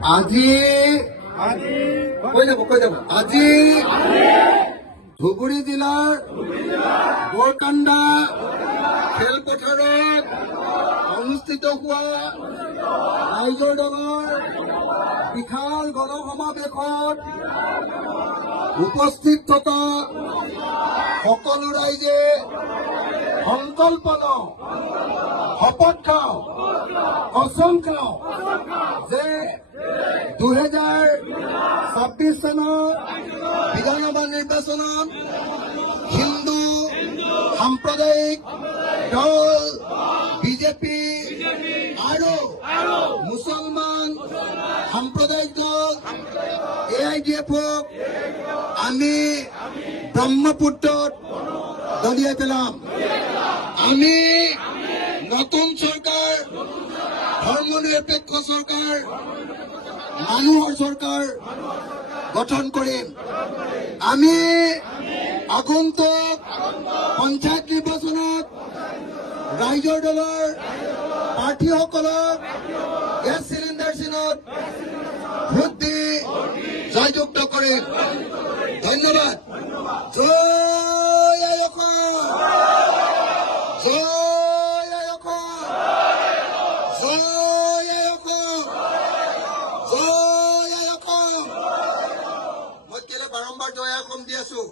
আজি আজি ধুবুৰী জিলাৰ বৰকাণ্ডা খেলপথাৰত অনুষ্ঠিত হোৱা ৰাইজৰ দলৰ বিশাল গণসমাৱেশত উপস্থিত থকা সকলো ৰাইজে সংকল্প লওঁ, শপত খাওঁ, কচম খাওঁ যে 2026 চনৰ বিধানসভা নিৰ্বাচনত হিন্দু সাম্প্ৰদায়িক দল বিজেপি আৰু মুছলমান সাম্প্ৰদায়িক দল AIDF-ক আমি ব্ৰহ্মপুত্ৰত দলিয়াই পেলাম। আমি নতুন চৰকাৰ, ধৰ্মনিৰপেক্ষ চৰকাৰ, মানুহৰ চৰকাৰ গঠন কৰিম। আমি আগন্তুক পঞ্চায়ত নিৰ্বাচনত ৰাইজৰ দলৰ প্ৰাৰ্থীসকলক গেছ চিলিণ্ডাৰ চিনত ভোট দি জয়যুক্ত কৰিম। ধন্যবাদ। জয় আই অসম, জয় আই অসম, জয় আই অসম, জয় আই অসম। মই কেলে বাৰম্বাৰ জয় আই অসম দি আছো?